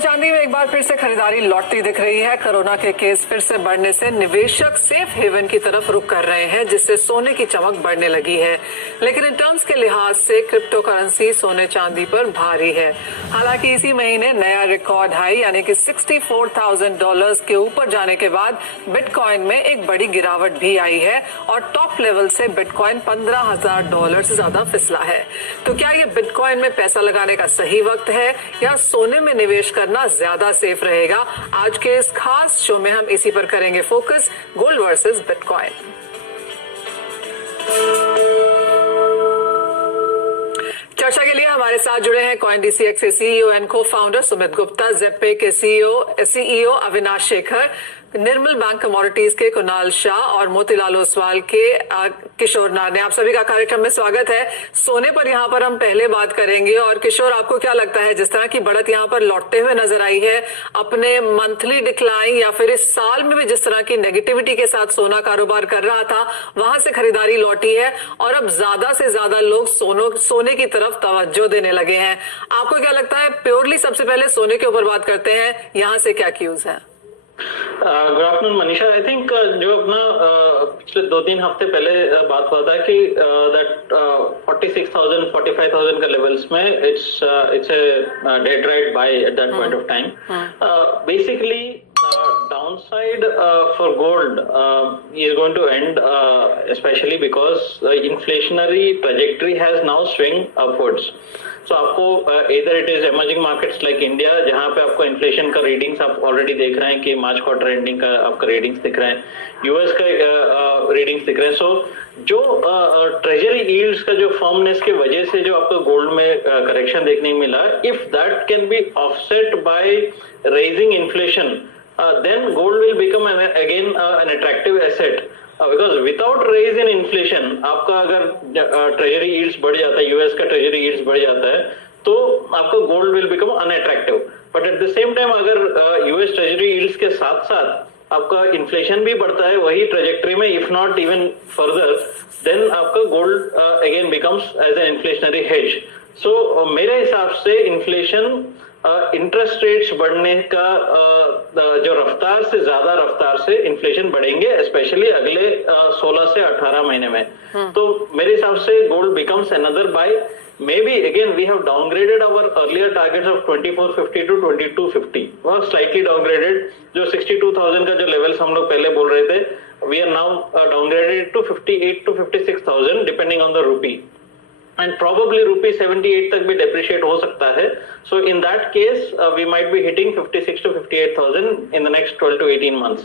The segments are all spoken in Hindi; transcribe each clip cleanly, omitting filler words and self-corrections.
चांदी में एक बार फिर से खरीदारी लौटती दिख रही है। कोरोना के केस फिर से बढ़ने से निवेशक सेफ हेवन की तरफ रुख कर रहे हैं, जिससे सोने की चमक बढ़ने लगी है। लेकिन इन टर्म्स के लिहाज से क्रिप्टो करेंसी सोने चांदी पर भारी है। हालांकि इसी महीने नया रिकॉर्ड हाई यानी कि $64,000 के ऊपर जाने के बाद बिटकॉइन में एक बड़ी गिरावट भी आई है और टॉप लेवल से बिटकॉइन $15,000 से ज्यादा फिसला है। तो क्या ये बिटकॉइन में पैसा लगाने का सही वक्त है या सोने में निवेश करना ज्यादा सेफ रहेगा? आज के इस खास शो में हम इसी पर करेंगे फोकस, गोल्ड वर्सेस बिटकॉइन। चर्चा के लिए हमारे साथ जुड़े हैं CoinDCX के सीईओ एंड को फाउंडर सुमित गुप्ता, ज़ेप्पे के सीईओ अविनाश शेखर, निर्मल बैंक कमोडिटीज के कुणाल शाह और मोतीलाल ओसवाल के किशोर नारने। आप सभी का कार्यक्रम में स्वागत है। सोने पर यहाँ पर हम पहले बात करेंगे। और किशोर, आपको क्या लगता है, जिस तरह की बढ़त यहाँ पर लौटते हुए नजर आई है, अपने मंथली डिक्लाइन या फिर इस साल में भी जिस तरह की नेगेटिविटी के साथ सोना कारोबार कर रहा था, वहां से खरीदारी लौटी है और अब ज्यादा से ज्यादा लोग सोने की तरफ तवज्जो देने लगे हैं। आपको क्या लगता है? प्योरली सबसे पहले सोने के ऊपर बात करते हैं, यहाँ से क्या क्यूज है? Good afternoon Manisha. I think जो अपना पिछले 2-3 हफ्ते पहले बात हुआ था कि दैट 46,000 45,000 का लेवल्स में it's a dead right by at that point of time. Basically downside for gold is going to end especially because inflationary trajectory has now swing upwards. So आपको either it is emerging markets like India, जहाँ पे आपको इन्फ्लेशन का रीडिंग्स आप ऑलरेडी देख रहे हैं कि मार्च क्वार्टर एंडिंग का आपका रीडिंग्स दिख रहे हैं, यूएस का रीडिंग्स दिख रहे हैं। सो जो ट्रेजरी यील्ड्स का जो फर्मनेस की वजह से जो आपको गोल्ड में करेक्शन देखने को मिला, if that can be offset by raising inflation, then gold will become again an attractive asset because without raise in inflation आपका अगर treasury yields बढ़ जाता है, यूएस का treasury yields बढ़ जाता है, तो आपका gold will become unattractive. But at the same time अगर यूएस treasury yields के साथ साथ आपका inflation भी बढ़ता है वही trajectory में, if not even further, then आपका gold again becomes as an inflationary hedge. So मेरे हिसाब से inflation इंटरेस्ट रेट्स बढ़ने का जो रफ्तार से ज्यादा रफ्तार से इन्फ्लेशन बढ़ेंगे, स्पेशली अगले 16 से 18 महीने में। तो मेरे हिसाब से gold becomes another by. Maybe again we have downgraded our earlier targets of 2450 to 2250, और slightly downgraded। जो 62,000 का जो लेवल्स हम लोग पहले बोल रहे थे, we are now downgraded to 58 to 56,000 depending on the rupee, and probably rupee 78 तक भी depreciate हो सकता है। So in that case we might be hitting 56 to 58,000 in the next 12 to 18 months.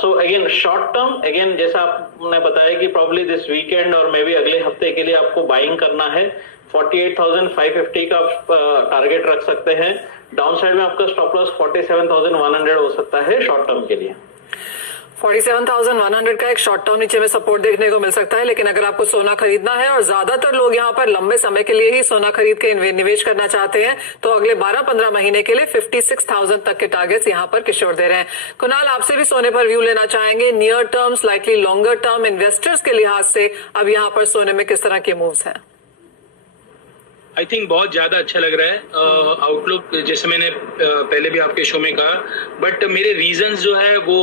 So again short term, again जैसा आपने बताया कि probably this weekend और maybe अगले हफ्ते के लिए आपको बाइंग करना है। 48,550 का टारगेट रख सकते हैं। डाउन साइड में आपका स्टॉप लॉस 47,100 हो सकता है शॉर्ट टर्म के लिए। 47,100 का एक शॉर्ट टर्म नीचे में सपोर्ट देखने को मिल सकता है। लेकिन अगर आपको सोना खरीदना है, और ज्यादातर लोग यहाँ पर लंबे समय के लिए ही सोना खरीद के निवेश करना चाहते हैं, तो अगले 12-15 महीने के लिए 56,000 तक के टारगेट्स यहाँ पर किशोर दे रहे हैं। कुणाल, आपसे भी सोने पर व्यू लेना चाहेंगे। Near term, slightly longer term investors के लिहाज से अब यहाँ पर सोने में किस तरह के मूव्स हैं? आई थिंक बहुत ज्यादा अच्छा लग रहा है आउटलुक, जैसे मैंने पहले भी आपके शो में कहा। बट मेरे रीजंस जो है वो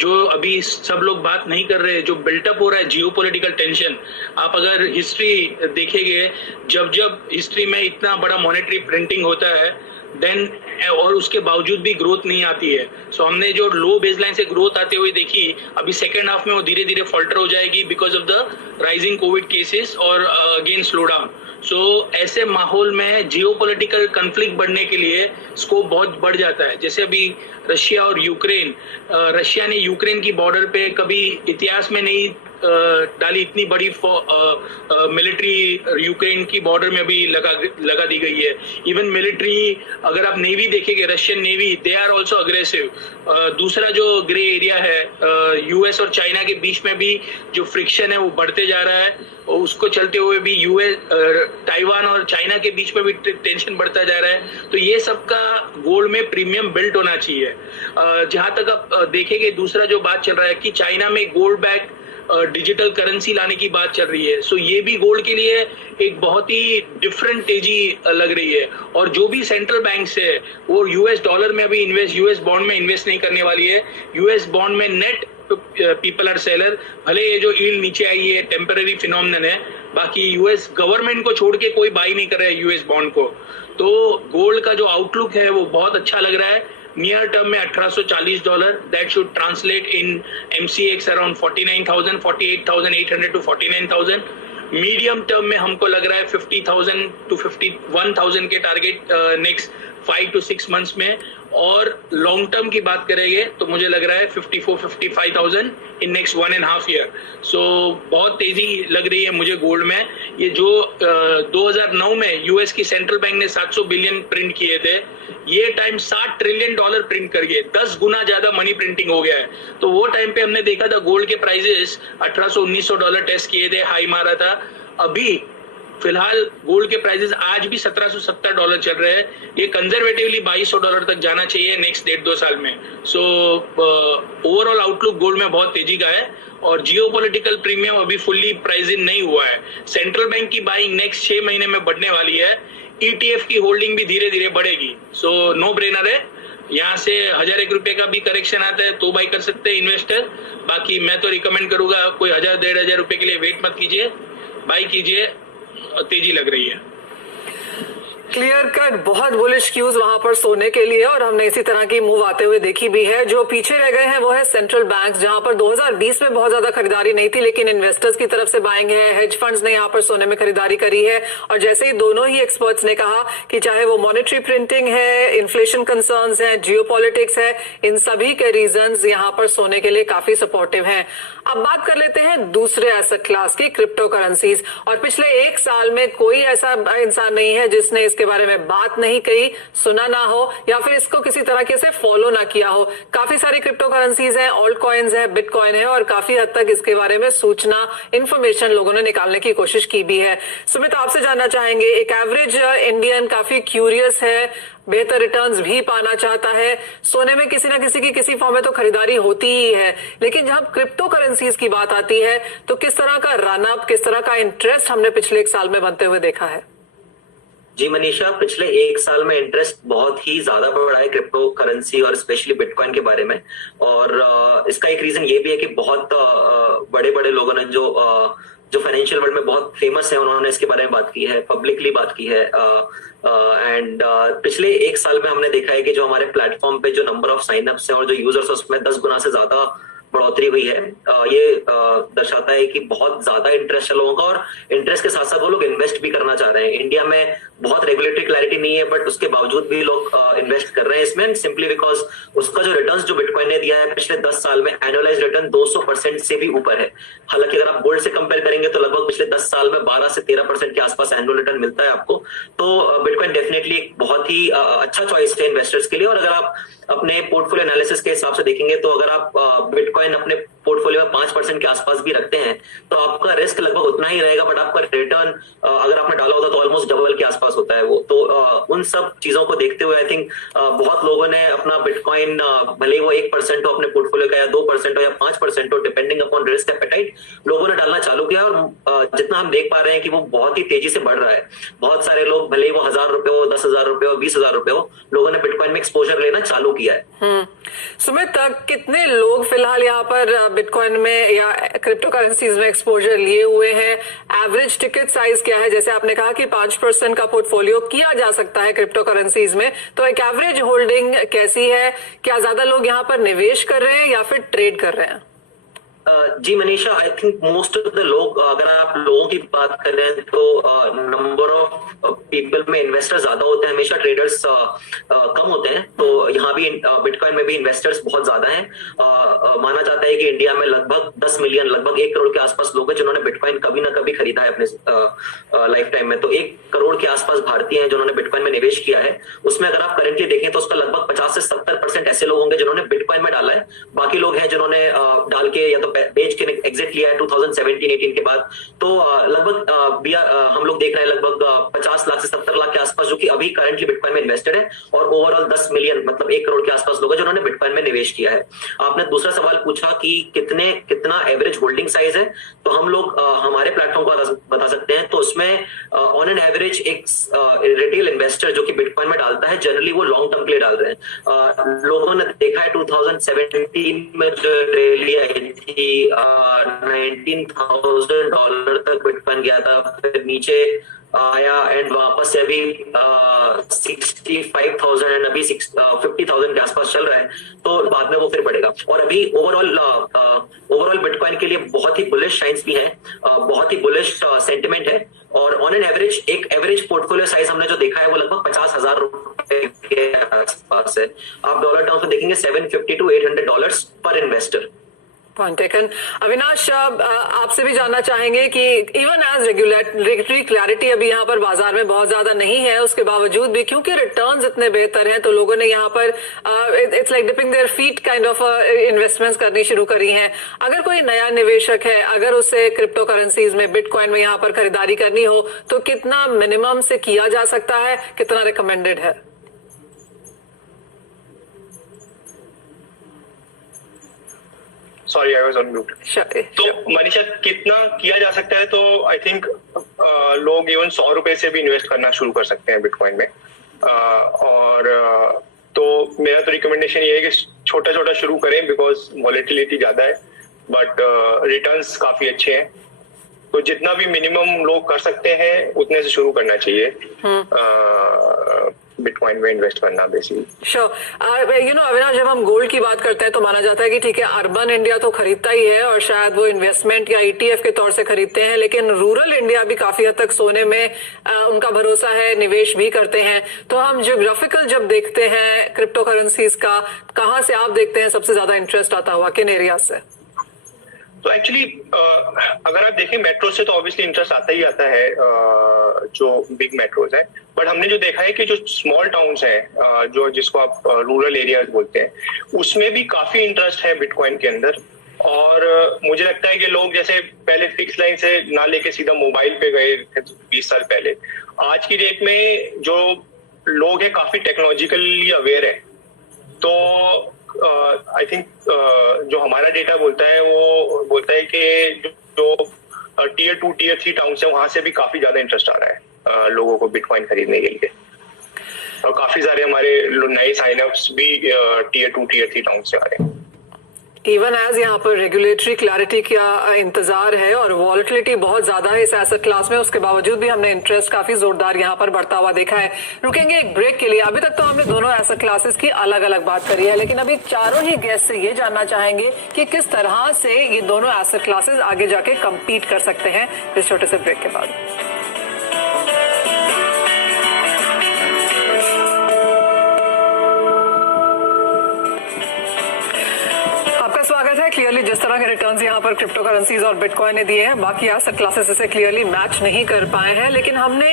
जो अभी सब लोग बात नहीं कर रहे, जो बिल्टअप हो रहा है जियोपॉलिटिकल टेंशन। आप अगर हिस्ट्री देखेंगे, जब हिस्ट्री में इतना बड़ा मॉनेटरी प्रिंटिंग होता है देन, और उसके बावजूद भी ग्रोथ नहीं आती है। सो हमने जो लो बेसलाइन से ग्रोथ आते हुए देखी, अभी सेकेंड हाफ में वो धीरे धीरे फॉल्टर हो जाएगी because of the rising Covid cases और अगेन स्लो डाउन। सो ऐसे माहौल में जियोपॉलिटिकल कन्फ्लिक्ट बढ़ने के लिए स्कोप बहुत बढ़ जाता है। जैसे अभी रशिया और यूक्रेन, रशिया ने यूक्रेन की बॉर्डर पे कभी इतिहास में नहीं डाली इतनी बड़ी मिलिट्री यूक्रेन की बॉर्डर में अभी लगा दी गई है। इवन मिलिट्री, अगर आप नेवी देखेंगे, Russian navy, they are also aggressive. दूसरा जो ग्रे एरिया है यूएस और चाइना के बीच में भी जो फ्रिक्शन है वो बढ़ते जा रहा है, उसको चलते हुए भी यूएस, ताइवान और चाइना के बीच में भी टेंशन बढ़ता जा रहा है। तो ये सबका गोल्ड में प्रीमियम बिल्ट होना चाहिए। जहां तक आप देखेंगे, दूसरा जो बात चल रहा है कि चाइना में गोल्ड बैग डिजिटल करेंसी लाने की बात चल रही है। सो ये भी गोल्ड के लिए एक बहुत ही डिफरेंट तेजी लग रही है। और जो भी सेंट्रल बैंक्स है वो यूएस डॉलर में अभी यूएस बॉन्ड में इन्वेस्ट नहीं करने वाली है। यूएस बॉन्ड में नेट पीपल आर सेलर, भले ये जो यील्ड नीचे आई है टेम्पररी फिनोमिनन है, बाकी यूएस गवर्नमेंट को छोड़ के कोई बाई नहीं कर रहा है यूएस बॉन्ड को। तो गोल्ड का जो आउटलुक है वो बहुत अच्छा लग रहा है। नियर टर्म में $1840, that should translate in MCX around 49,000, 48,800 to 49,000। Medium term में हमको लग रहा है 50,000 टू 51,000 के टारगेट नेक्स्ट 5 to 6 मंथ्स में। और लॉन्ग टर्म की बात करेंगे तो मुझे लग रहा है 54-55,000 इन नेक्स्ट 1.5 ईयर। सो बहुत तेजी लग रही है मुझे गोल्ड में। ये जो 2009 में यूएस की सेंट्रल बैंक ने 700 बिलियन प्रिंट किए थे, ये टाइम $60 ट्रिलियन प्रिंट कर गए, 10 गुना ज्यादा मनी प्रिंटिंग हो गया है। तो वो टाइम पे हमने देखा था गोल्ड के प्राइजेस $1800-1900 टेस्ट किए थे, हाई मारा था। अभी फिलहाल गोल्ड के प्राइसेस आज भी $1770 चल रहे हैं। ये कंजर्वेटिवली $2200 तक जाना चाहिए नेक्स्ट 1.5-2 साल में। सो ओवरऑल आउटलुक गोल्ड में बहुत तेजी का है। और जियोपॉलिटिकल प्रीमियम अभी फुल्ली प्राइस इन नहीं हुआ है। सेंट्रल बैंक की बाइंग नेक्स्ट 6 महीने में बढ़ने वाली है। ETF की होल्डिंग भी धीरे धीरे बढ़ेगी। सो नो ब्रेनर है, यहाँ से 1,000-1 रुपए का भी करेक्शन आता है तो बाई कर सकते हैं इन्वेस्टर। बाकी मैं तो रिकमेंड करूंगा कोई 1,000-1,500 रुपए के लिए वेट मत कीजिए, बाई कीजिए, तेजी लग रही है। क्लियर कट, बहुत बुलिश क्यूज वहां पर सोने के लिए, और हमने इसी तरह की मूव आते हुए देखी भी है। जो पीछे रह गए हैं वो है सेंट्रल बैंक, जहां पर 2020 में बहुत ज्यादा खरीदारी नहीं थी, लेकिन इन्वेस्टर्स की तरफ से बाइंग है, हेज फंड्स ने यहां पर सोने में खरीदारी करी है। और जैसे ही दोनों ही एक्सपर्ट्स ने कहा कि चाहे वो मॉनेटरी प्रिंटिंग है, इन्फ्लेशन कंसर्न्स है, जियोपॉलिटिक्स है, इन सभी के रीजंस यहां पर सोने के लिए काफी सपोर्टिव हैं। अब बात कर लेते हैं दूसरे एसेट क्लास की, क्रिप्टो करेंसीज। और पिछले 1 साल में कोई ऐसा इंसान नहीं है जिसने इसके बारे में बात नहीं कही, सुना ना हो, या फिर इसको किसी तरीके से फॉलो ना किया हो। काफी सारी क्रिप्टो करेंसीज हैं, ऑल्ट कॉइन्स है, बिटकॉइन है, और काफी हद तक इसके बारे में सूचना, इंफॉर्मेशन लोगों ने निकालने की कोशिश की भी है। सुमित, आपसे जानना चाहेंगे, एक एवरेज इंडियन काफी क्यूरियस है, बेहतर रिटर्न्स भी पाना चाहता है, सोने में किसी ना किसी की किसी फॉर्म में तो खरीदारी होती ही है, लेकिन जहां क्रिप्टो करेंसीज की बात आती है तो किस तरह का रनअप, किस तरह का इंटरेस्ट हमने पिछले 1 साल में बनते हुए देखा है? जी मनीषा, पिछले 1 साल में इंटरेस्ट बहुत ही ज्यादा बढ़ा है क्रिप्टो करेंसी और स्पेशली बिटकॉइन के बारे में। और इसका एक रीजन ये भी है कि बहुत बड़े बड़े लोगों ने जो फाइनेंशियल वर्ल्ड में बहुत फेमस है, उन्होंने इसके बारे में बात की है, पब्लिकली बात की है। एंड पिछले 1 साल में हमने देखा है कि जो हमारे प्लेटफॉर्म पे जो नंबर ऑफ साइनअप्स हैं और जो यूजर्स है उसमें 10 गुना से ज्यादा बढ़ोतरी हुई है। ये दर्शाता है कि बहुत ज्यादा इंटरेस्ट है लोगों का, और इंटरेस्ट के साथ साथ वो लोग इन्वेस्ट भी करना चाह रहे हैं। इंडिया में बहुत रेगुलेटरी क्लैरिटी नहीं है, बट उसके बावजूद भी लोग इन्वेस्ट कर रहे हैं इसमें, सिंपली बिकॉज उसका जो रिटर्न्स जो बिटकॉइन ने दिया है पिछले 10 साल में, एनुअलाइज रिटर्न 200% से भी ऊपर है। हालांकि अगर आप गोल्ड से कंपेयर करेंगे तो लगभग पिछले 10 साल में 12 से 13% के आसपास एनुअल रिटर्न मिलता है आपको। तो बिटकॉइन डेफिनेटली एक बहुत ही अच्छा चॉइस है इन्वेस्टर्स के लिए। और अगर आप अपने पोर्टफोलियो एनालिसिस के हिसाब से देखेंगे तो अगर आप बिटकॉइन अपने पोर्टफोलियो में 5% के आसपास भी रखते हैं तो आपका रिस्क लगभग उतना ही रहेगा, बट आपका रिटर्न अगर आपने डाला होता तो ऑलमोस्ट डबल के आसपास होता है वो। तो उन सब चीजों को देखते हुए आई थिंक बहुत लोगों ने अपना बिटकॉइन, भले वो 1% हो अपने पोर्टफोलियो का, या 2% हो या 5% हो, डिपेंडिंग अपॉन रिस्क एपेटाइट, लोगों ने डालना चालू किया। और जितना हम देख पा रहे हैं कि वो बहुत ही तेजी से बढ़ रहा है। बहुत सारे लोग, भले वो 1,000 रुपए हो, 10,000 रुपए हो, 20,000 रुपए हो, लोगों ने बिटकॉइन में एक्सपोजर लेना चालू किया है। सुमित, कितने लोग फिलहाल यहाँ पर बिटकॉइन में या क्रिप्टो करेंसीज में एक्सपोजर लिए हुए हैं? एवरेज टिकट साइज क्या है? जैसे आपने कहा कि 5% का पोर्टफोलियो किया जा सकता है क्रिप्टो करेंसीज में, तो एक एवरेज होल्डिंग कैसी है? क्या ज्यादा लोग यहाँ पर निवेश कर रहे हैं या फिर ट्रेड कर रहे हैं? जी Manisha, I think most of the लोग, अगर आप लोगों की बात कर रहे हैं तो नंबर ऑफ पीपल में इन्वेस्टर्स ज्यादा होते हैं, हमेशा ट्रेडर्स कम होते हैं। तो यहाँ भी बिटकॉइन में भी इन्वेस्टर्स बहुत ज्यादा हैं। माना जाता है कि इंडिया में लगभग 10 मिलियन, लगभग 1 करोड़ के आसपास लोग हैं जिन्होंने बिटकॉइन कभी ना कभी खरीदा है अपने लाइफ टाइम में। तो 1 करोड़ के आसपास भारतीय हैं जिन्होंने बिटकॉइन में निवेश किया है। उसमें अगर आप करेंटली देखें तो उसका लगभग 50 से 70% ऐसे लोग होंगे जिन्होंने बिटकॉइन में डाला है। बाकी लोग हैं जिन्होंने डाल के या तो बेच के एग्जिट लिया है 2017-18 के बाद। तो लगभग हम लोग देख रहे हैं लगभग 50 लाख से 70 लाख के आसपास जो क्योंकि अभी करंटली बिटकॉइन में इन्वेस्टेड है और ओवरऑल 10 मिलियन मतलब 1 करोड़ के आसपास लोग हैं जिन्होंने बिटकॉइन में निवेश किया है। आपने दूसरा सवाल पूछा कि कितना एवरेज होल्डिंग साइज है, तो हम लोग हमारे प्लेटफॉर्म को बता सकते हैं। तो उसमें ऑन एन एवरेज एक रिटेल इन्वेस्टर जो कि बिटकॉइन में डालता है, जनरली वो लॉन्ग टर्म के लिए डाल रहे हैं। लोगों ने देखा है 2017 में जो रैली आई थी $19,000 तक बिटकॉइन गया था, फिर नीचे आया एंड वापस से अभी 65,000 एंड अभी 50,000 के आसपास चल रहा है, तो बाद में वो फिर बढ़ेगा। और अभी ओवरऑल बिटकॉइन के लिए बहुत ही बुलिश साइंस भी है, बहुत ही बुलिश सेंटिमेंट है। और ऑन एन एवरेज एक एवरेज पोर्टफोलियो साइज हमने जो देखा है वो लगभग 50,000 रुपए के आसपास है। आप डॉलर टर्म्स में देखेंगे $750 to $800 पर इन्वेस्टर। Point taken. अविनाश, आपसे भी जानना चाहेंगे कि इवन एज रेगुलेटरी क्लैरिटी अभी यहाँ पर बाजार में बहुत ज्यादा नहीं है, उसके बावजूद भी क्योंकि रिटर्न्स इतने बेहतर हैं, तो लोगों ने यहाँ पर it's like dipping their feet kind of investments करनी शुरू करी हैं। अगर कोई नया निवेशक है, अगर उसे क्रिप्टो करेंसीज में, बिटकॉइन में यहाँ पर खरीदारी करनी हो, तो कितना मिनिमम से किया जा सकता है, कितना रिकमेंडेड है? Sorry, I was on mute. तो मनीषा, कितना किया जा सकता है? तो आई थिंक लोग इवन 100 रुपए से भी इन्वेस्ट करना शुरू कर सकते हैं बिटकॉइन में। तो मेरा तो रिकमेंडेशन ये है कि छोटा छोटा शुरू करें, बिकॉज वॉलेटिलिटी ज्यादा है, बट रिटर्न्स काफी अच्छे हैं। तो जितना भी मिनिमम लोग कर सकते हैं उतने से शुरू करना चाहिए बिटकॉइन में इन्वेस्ट करना बेसिकली। श्योर। अविनाश, जब हम गोल्ड की बात करते हैं तो माना जाता है कि ठीक है, अर्बन इंडिया तो खरीदता ही है और शायद वो इन्वेस्टमेंट या ईटीएफ के तौर से खरीदते हैं, लेकिन रूरल इंडिया भी काफी हद तक सोने में उनका भरोसा है, निवेश भी करते हैं। तो हम जियोग्राफिकल जब देखते हैं क्रिप्टो करेंसीज का, कहाँ से आप देखते हैं सबसे ज्यादा इंटरेस्ट आता हुआ, किन एरिया से? तो एक्चुअली अगर आप देखें मेट्रो से तो ऑब्वियसली इंटरेस्ट आता ही आता है, जो बिग मेट्रोज है। बट हमने जो देखा है कि जो स्मॉल टाउन्स हैं, जो जिसको आप रूरल एरियाज बोलते हैं, उसमें भी काफी इंटरेस्ट है बिटकॉइन के अंदर। और मुझे लगता है कि लोग जैसे पहले फिक्स लाइन से ना लेके सीधा मोबाइल पे गए 20 साल पहले, आज की डेट में जो लोग हैं काफी टेक्नोलॉजिकली अवेयर है। तो आई थिंक जो हमारा डेटा बोलता है वो बोलता है कि जो टीयर 2 टीयर 3 टाउन्स है, वहां से भी काफी ज्यादा इंटरेस्ट आ रहा है लोगों को बिटकॉइन खरीदने के लिए। और काफी सारे हमारे नए साइनअप्स भी टीयर 2 टीयर 3 टाउन से आ रहे हैं। इवन एज यहाँ पर रेगुलेटरी क्लैरिटी का इंतजार है और वॉलेटिलिटी बहुत ज्यादा है इस एसेट क्लास में, उसके बावजूद भी हमने इंटरेस्ट काफी जोरदार यहाँ पर बढ़ता हुआ देखा है। रुकेंगे एक ब्रेक के लिए। अभी तक तो हमने दोनों एसेट क्लासेस की अलग अलग बात करी है, लेकिन अभी चारों ही गेस्ट से ये जानना चाहेंगे कि किस तरह से ये दोनों एसेट क्लासेस आगे जाके कम्पीट कर सकते हैं इस छोटे से ब्रेक के बाद। स्वागत है। क्लियरली जिस तरह के रिटर्न्स यहाँ पर क्रिप्टो करेंसीज और बिटकॉइन ने दिए हैं, बाकी एसेट क्लासेस इसे क्लियरली मैच नहीं कर पाए हैं, लेकिन हमने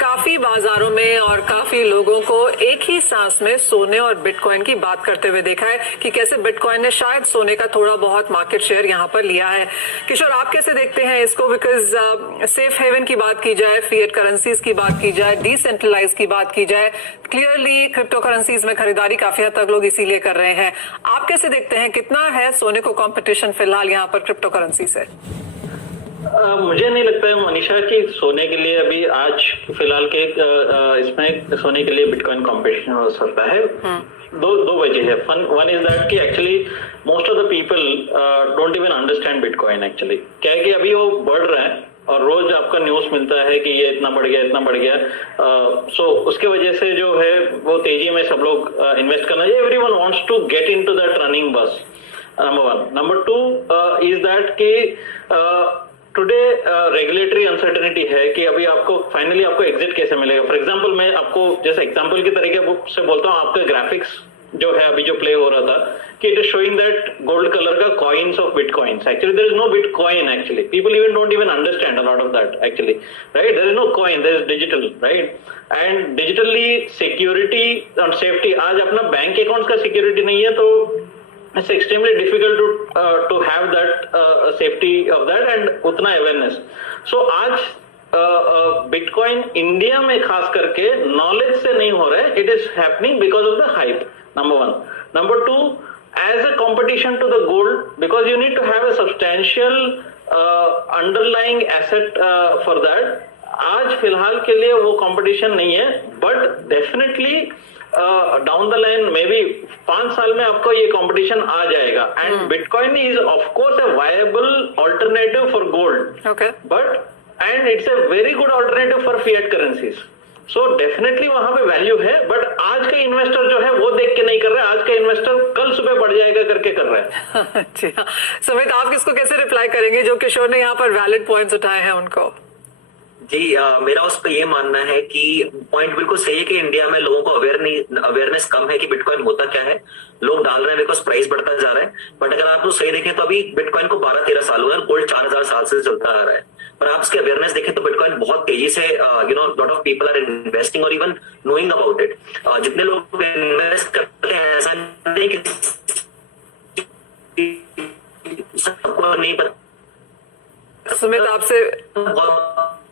काफी बाजारों में और काफी लोगों को एक ही सांस में सोने और बिटकॉइन की बात करते हुए देखा है कि कैसे बिटकॉइन ने शायद सोने का थोड़ा बहुत मार्केट शेयर यहाँ पर लिया है। किशोर, आप कैसे देखते हैं इसको? बिकॉज सेफ हेवन की बात की जाए, फिएट करेंसीज की बात की जाए, डिसेंट्रलाइज की बात की जाए, क्लियरली क्रिप्टो करेंसीज में खरीदारी काफी हद तक लोग इसीलिए कर रहे हैं। आप कैसे देखते हैं, कितना है सोने को कंपटीशन फिलहाल यहाँ पर क्रिप्टो करेंसी से? मुझे नहीं लगता है मनीषा कि सोने के लिए अभी आज फिलहाल के इसमें सोने के लिए बिटकॉइन कंपटीशन हो सकता है। दो वजह है। वन इज दैट कि actually most of the people don't even understand bitcoin. Actually क्या है कि अभी वो बढ़ रहा है और रोज आपका न्यूज मिलता है कि ये इतना बढ़ गया, इतना बढ़ गया। सो उसके वजह से जो है वो तेजी में सब लोग इन्वेस्ट करना चाहिए। Everyone wants to get into that running bus, number one. Number two is that कि टुडे रेगुलेटरी अनसर्टेनिटी है कि अभी आपको फाइनली आपको एग्जिट कैसे मिलेगा। फॉर एग्जांपल मैं आपको जैसे एग्जांपल के तरीके से बोलता हूँ, आपका ग्राफिक्स जो है अभी जो प्ले हो रहा था कि it is showing that gold colour का coins of bitcoins. Actually there is no bitcoin. Actually people even don't even understand a lot of that actually, right? There is no coin, there is digital, right? And digitally security और सेफ्टी, आज अपना बैंक अकाउंट का सिक्योरिटी नहीं है तो it's extremely difficult to have that safety of that and उतना awareness. So आज बिटकॉइन इंडिया में खास करके नॉलेज से नहीं हो रहा है, it is happening because of the hype, number one. Number to, as a competition to the gold, because you need to have a substantial underlying asset for that. आज फिलहाल के लिए वो कंपटीशन नहीं है, but definitely down the line may be 5 साल में आपको ये कंपटीशन आ जाएगा. And bitcoin is of course a viable alternative for gold, Okay. But and it's a very good alternative for fiat currencies. So definitely वहां पे वैल्यू है, बट आज का इन्वेस्टर जो है वो देख के नहीं कर रहा है, आज का इन्वेस्टर कल सुबह बढ़ जाएगा करके कर रहा है. अच्छा सुमित, आप किसको कैसे रिप्लाई करेंगे जो किशोर ने यहाँ पर वैलिड पॉइंट्स उठाए हैं उनको? जी मेरा उस पर ये मानना है कि पॉइंट बिल्कुल सही है कि इंडिया में लोगों को अवेयरनेस कम है कि बिटकॉइन होता क्या है. लोग डाल रहे हैं बिकॉज प्राइस बढ़ता जा रहा है, बट अगर आप तो सही देखें तो अभी बिटकॉइन को 12-13 साल हुए हैं, गोल्ड 4000 साल से चलता आ रहा है. पर आप इसके अवेयरनेस देखें तो बिटकॉइन बहुत तेजी से lot of people are investing और इवन नोइंग अबाउट इट. जितने लोग इन्वेस्ट करते हैं ऐसा नहीं कि सबको नहीं पता. सुमित आपसे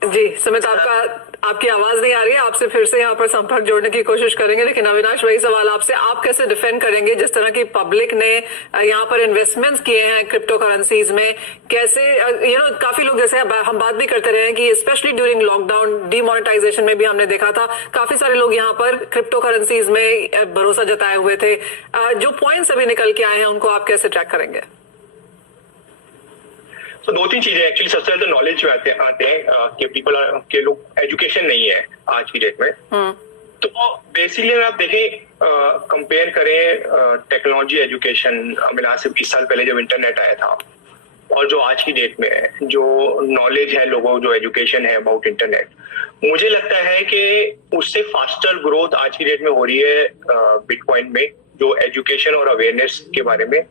जी, सुमित आपकी आवाज नहीं आ रही है, आपसे फिर से यहाँ पर संपर्क जोड़ने की कोशिश करेंगे. लेकिन अविनाश, वही सवाल आपसे, आप कैसे डिफेंड करेंगे जिस तरह की पब्लिक ने यहाँ पर इन्वेस्टमेंट्स किए हैं क्रिप्टो करेंसीज में? कैसे काफी लोग, जैसे हम बात भी करते रहे हैं कि स्पेशली ड्यूरिंग लॉकडाउन डीमोनेटाइजेशन में भी हमने देखा था काफी सारे लोग यहाँ पर क्रिप्टो करेंसीज में भरोसा जताए हुए थे. जो पॉइंट्स अभी निकल के आए हैं उनको आप कैसे ट्रैक करेंगे? तो 2-3 चीजें एक्चुअली. सबसे ज्यादा नॉलेज में आते हैं कि पीपल के लोग एजुकेशन नहीं है आज की डेट में. तो बेसिकली अगर आप देखें, कंपेयर करें टेक्नोलॉजी एजुकेशन आज से 20 साल पहले जब इंटरनेट आया था और जो आज की डेट में है, जो नॉलेज है लोगों, जो एजुकेशन है अबाउट इंटरनेट, मुझे लगता है कि उससे फास्टर ग्रोथ आज की डेट में हो रही है बिटकॉइन में, जो एजुकेशन और अवेयरनेस के बारे में.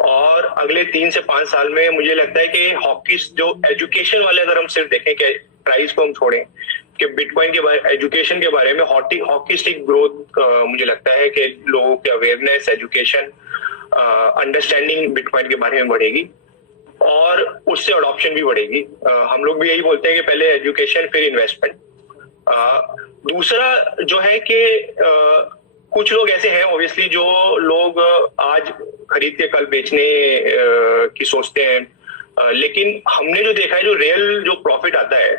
और अगले 3 से 5 साल में मुझे लगता है कि हॉकी जो एजुकेशन वाले, अगर हम सिर्फ देखें कि प्राइस को हम छोड़ें, कि बिटकॉइन के बारे, एजुकेशन के बारे में हॉकी स्टिक ग्रोथ मुझे लगता है कि लोगों के अवेयरनेस, एजुकेशन, अंडरस्टैंडिंग बिटकॉइन के बारे में बढ़ेगी और उससे अडॉप्शन भी बढ़ेगी. हम लोग भी यही बोलते हैं कि पहले एजुकेशन फिर इन्वेस्टमेंट. दूसरा जो है कि कुछ लोग ऐसे हैं ऑब्वियसली जो लोग आज खरीद के कल बेचने की सोचते हैं, लेकिन हमने जो देखा है, जो रियल जो प्रॉफिट आता है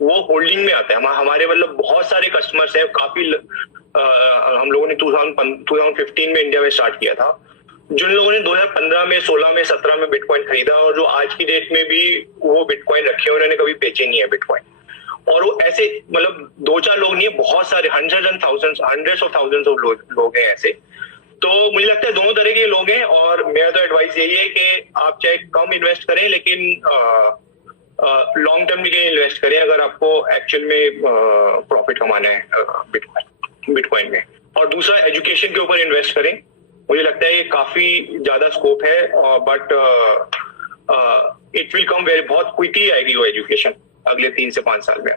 वो होल्डिंग में आता है. हमारे मतलब बहुत सारे कस्टमर्स हैं, काफी हम लोगों ने 2015 में इंडिया में स्टार्ट किया था, जिन लोगों ने 2015 में, 16 में, 17 में बिटकॉइन खरीदा और जो आज की डेट में भी वो बिटकॉइन रखे, उन्होंने कभी बेचे नहीं है बिटकॉइन. और वो ऐसे मतलब 2-4 लोग नहीं, बहुत सारे हंड्रेड्स ऑफ थाउजेंड्स ऑफ लोग हैं ऐसे. तो मुझे लगता है दोनों तरह के लोग हैं और मेरा तो एडवाइस यही है कि आप चाहे कम इन्वेस्ट करें लेकिन लॉन्ग टर्म के लिए इन्वेस्ट करें अगर आपको एक्चुअल में प्रॉफिट कमाना है बिटकॉइन में. और दूसरा, एजुकेशन के ऊपर इन्वेस्ट करें. मुझे लगता है ये काफी ज्यादा स्कोप है, बट इट विल कम बहुत क्विकली आएगी वो एजुकेशन अगले 3 से 5 साल में.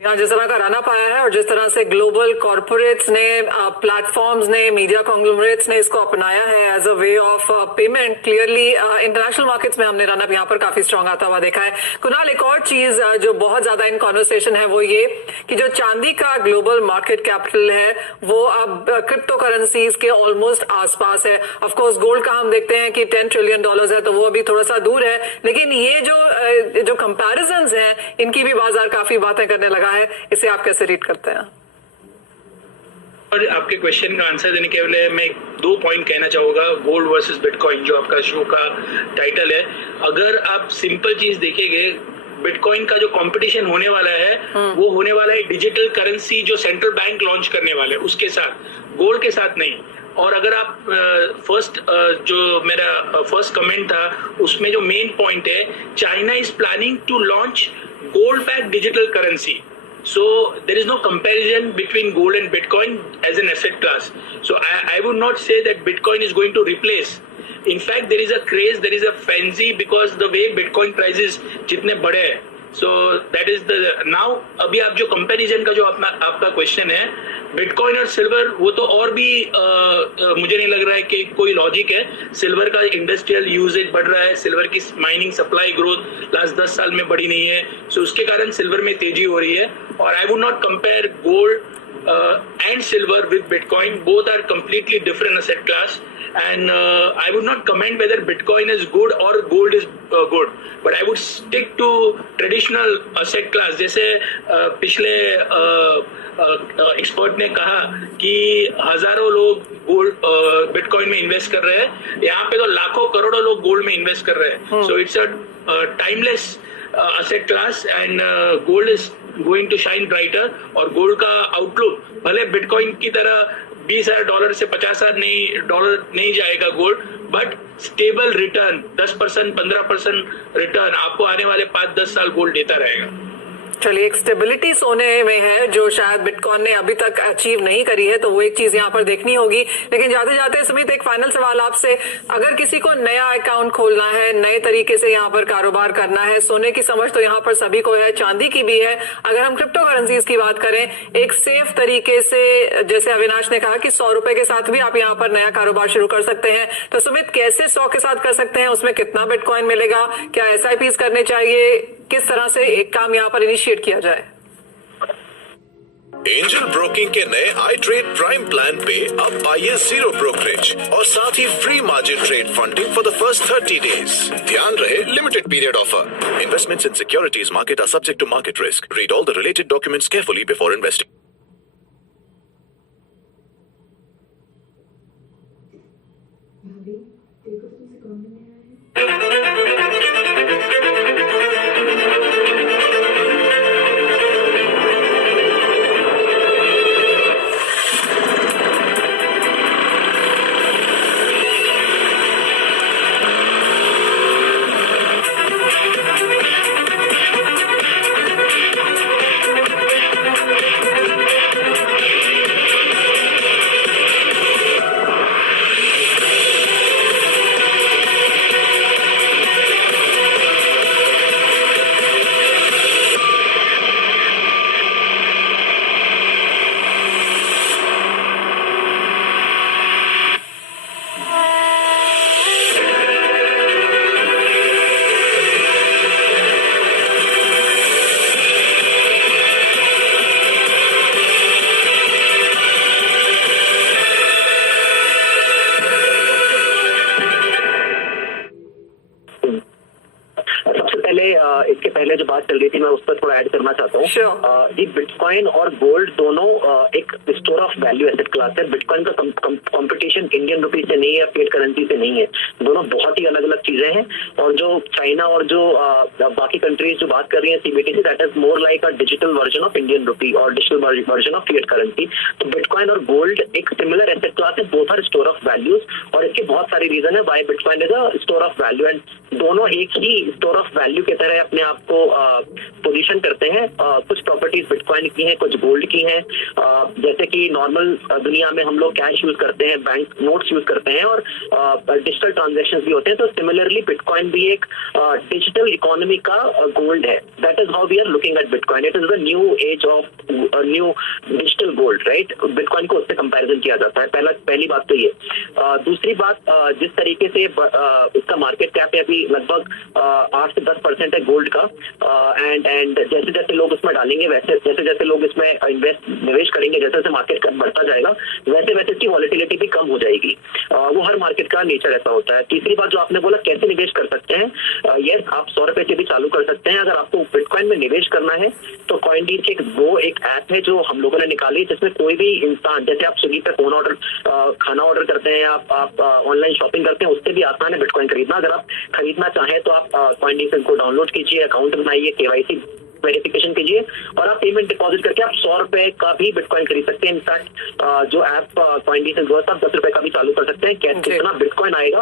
यहाँ जिस तरह का रन अप आया है और जिस तरह से ग्लोबल कॉर्पोरेट्स ने, प्लेटफॉर्म्स ने, मीडिया कॉन्ग्लोमरेट्स ने इसको अपनाया है as a way of payment, clearly international markets में हमने रन अप यहाँ पर काफी स्ट्रांग आता हुआ देखा है. कुणाल, एक और चीज जो बहुत ज्यादा इन कॉन्वर्सेशन है वो ये कि जो चांदी का ग्लोबल मार्केट कैपिटल है वो अब क्रिप्टो करेंसीज के ऑलमोस्ट आसपास है. ऑफकोर्स गोल्ड का हम देखते हैं कि $10 ट्रिलियन है, तो वो अभी थोड़ा सा दूर है, लेकिन ये जो कंपैरिजंस हैं इनकी भी बाजार काफी बातें करने लगा है. इसे आप कैसे रीड करते हैं? और आपके क्वेश्चन का आंसर देने के पहले मैं 2 पॉइंट कहना चाहूंगा. गोल्ड वर्सेस बिटकॉइन जो आपका शो का टाइटल है, अगर आप सिंपल चीज देखेंगे, बिटकॉइन का जो कंपटीशन होने वाला है वो होने वाला है डिजिटल करेंसी जो सेंट्रल बैंक लॉन्च करने वाले हैं उसके साथ, गोल्ड के साथ नहीं. और अगर आप जो मेरा फर्स्ट कमेंट था उसमें जो मेन पॉइंट है, China is planning to launch gold backed digital currency. So there is no comparison between gold and Bitcoin as an asset class. So I would not say that Bitcoin is going to replace. In fact, there is a craze, there is a frenzy because the way Bitcoin prices जितने बड़े हैं. So that is the now. अभी आप जो comparison का जो आपका question है, बिटकॉइन और सिल्वर वो तो और भी मुझे नहीं लग रहा है कि कोई लॉजिक है। सिल्वर का इंडस्ट्रियल यूजेज बढ़ रहा है, सिल्वर की माइनिंग सप्लाई ग्रोथ लास्ट 10 साल में बढ़ी नहीं है, सो उसके कारण सिल्वर में तेजी हो रही है। और I would not compare gold and silver with Bitcoin. Both are completely different asset class, and I would not comment whether Bitcoin is good or gold is good, but I would stick to traditional asset class. जैसे पिछले एक्सपर्ट ने कहा कि हजारों लोग गोल्ड बिटकॉइन में इन्वेस्ट कर रहे हैं, यहाँ पे तो लाखों करोड़ों लोग गोल्ड में इन्वेस्ट कर रहे हैं। So it's a timeless asset class, and gold is going to shine brighter। और गोल्ड का आउटलुक भले बिटकॉइन की तरह $20,000 से $50,000 नहीं जाएगा gold, but stable return 10% 15% return आपको आने वाले 5-10 साल गोल्ड देता रहेगा। चलिए, एक स्टेबिलिटी सोने में है जो शायद बिटकॉइन ने अभी तक अचीव नहीं करी है, तो वो एक चीज यहाँ पर देखनी होगी। लेकिन जाते जाते सुमित, एक फाइनल सवाल आपसे, अगर किसी को नया अकाउंट खोलना है, नए तरीके से यहाँ पर कारोबार करना है, सोने की समझ तो यहाँ पर सभी को है, चांदी की भी है, अगर हम क्रिप्टो करेंसीज की बात करें एक सेफ तरीके से, जैसे अविनाश ने कहा कि 100 रुपए के साथ भी आप यहाँ पर नया कारोबार शुरू कर सकते हैं, तो सुमित कैसे 100 के साथ कर सकते हैं? उसमें कितना बिटकॉइन मिलेगा? क्या SIPs करने चाहिए? किस तरह से एक काम यहाँ पर इनिशिएट किया जाए? एंजल ब्रोकिंग के नए आई ट्रेड प्राइम प्लान पे अब पाइए 0 ब्रोकरेज और साथ ही free margin trade funding for the first 30 days. ध्यान रहे, limited period offer. Investments in securities market are subject to market risk. Read all the related documents carefully before investing. इसके पहले जो बात चल रही थी मैं उस पर थोड़ा ऐड करना चाहता हूँ। ये बिटकॉइन और गोल्ड दोनों एक store of value asset class है। बिटकॉइन का कंपटीशन इंडियन रुपी से नहीं है, फिएट करेंसी से नहीं है, दोनों बहुत ही अलग अलग चीजें हैं। और जो चाइना और जो बाकी कंट्रीज जो बात कर रही है CBDC, that is more like a digital version of Indian rupee और digital version of fiat currency. तो बिटकॉइन और गोल्ड एक सिमिलर एसेट क्लास है, both are store of values, और इसके बहुत सारे रीजन है why bitcoin is a store of value. And दोनों एक ही स्टोर ऑफ वैल्यू की तरह अपने आप को पोजीशन करते हैं। कुछ प्रॉपर्टीज बिटकॉइन की हैं, कुछ गोल्ड की हैं। जैसे कि नॉर्मल दुनिया में हम लोग कैश यूज करते हैं, बैंक नोट्स यूज करते हैं, और डिजिटल ट्रांजैक्शंस भी होते हैं। तो सिमिलरली बिटकॉइन भी एक डिजिटल इकोनॉमी का गोल्ड है। That is how we are looking at bitcoin. It is the new age of new digital gold, right. Bitcoin को उससे कंपैरिजन किया जाता है। पहली बात तो ये। दूसरी बात, जिस तरीके से इसका मार्केट कैप है अभी लगभग 8 से 10% है गोल्ड का। एंड जैसे जैसे लोग उसमें डालेंगे, जैसे जैसे लोग इसमें निवेश करेंगे, जैसे जैसे मार्केट बढ़ता जाएगा, वैसे वैसे इसकी वॉलेटिलिटी भी कम हो जाएगी। वो हर मार्केट का नेचर ऐसा होता है। तीसरी बात जो आपने बोला, कैसे निवेश कर सकते हैं, यस, आप 100 रुपए से भी चालू कर सकते हैं। अगर आपको बिटकॉइन में निवेश करना है तो कॉइनडील की एक ऐप है जो हम लोगों ने निकाली, जिसमें कोई भी इंसान, जैसे आप स्विगी पे खाना ऑर्डर करते हैं, आप ऑनलाइन शॉपिंग करते हैं, उससे भी आसान है बिटकॉइन खरीदना। अगर आप खरीदना चाहें तो आप कॉइनडील को डाउनलोड कीजिए, अकाउंट बनाइए, KYC वेरिफिकेशन कीजिए, और आप पेमेंट डिपॉजिट करके आप 100 रुपए का भी बिटकॉइन खरीद सकते हैं। इनफैक्ट जो ऐप कॉइनडील है, आप 10 रुपए का भी चालू कर सकते हैं। कितना बिटकॉइन आएगा,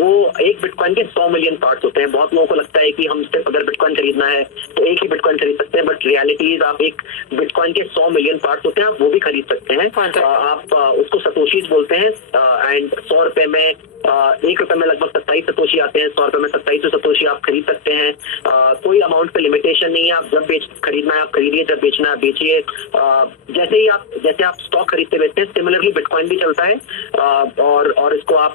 वो एक बिटकॉइन के 100 मिलियन पार्ट्स होते हैं। बहुत लोगों को लगता है कि हम सिर्फ अगर बिटकॉइन खरीदना है तो एक ही बिटकॉइन खरीद सकते हैं, बट रियलिटी इज आप एक बिटकॉइन के 100 मिलियन पार्ट्स होते हैं, आप वो भी खरीद सकते हैं। आप उसको सतोशीज बोलते हैं। एंड 100 रुपए में 1 रुपए में लगभग 27 सतोशी आते हैं। 100 रुपए में 27 सतोशी आप खरीद सकते हैं। कोई अमाउंट पे लिमिटेशन नहीं है। नहीं है, आप जब खरीदना है आप खरीदिए, जब बेचना है बेचिए। जैसे आप स्टॉक खरीदते बेचते हैं, सिमिलरली बिटकॉइन भी चलता है और इसको आप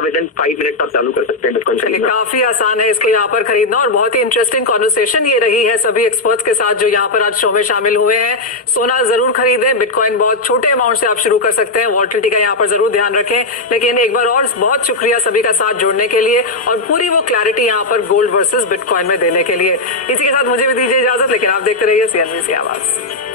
विद इन 5 मिनट आप चालू कर सकते हैं बिटकॉइन। चलिए, काफी आसान है इसको यहाँ पर खरीदना और बहुत ही इंटरेस्टिंग कॉन्वर्सेशन ये रही है सभी एक्सपर्ट्स के साथ जो यहाँ पर आज शो में शामिल हुए हैं। सोना जरूर खरीदें, बिटकॉइन बहुत छोटे अमाउंट से आप शुरू कर सकते हैं, वॉलेटिलिटी का यहाँ पर जरूर ध्यान रखें। लेकिन एक बार और बहुत शुक्रिया सभी का साथ जोड़ने के लिए और पूरी वो क्लैरिटी यहाँ पर गोल्ड वर्सेस बिटकॉइन में देने के लिए। इसी के साथ मुझे भी दीजिए इजाजत, लेकिन आप देखते रहिए CNBC आवाज।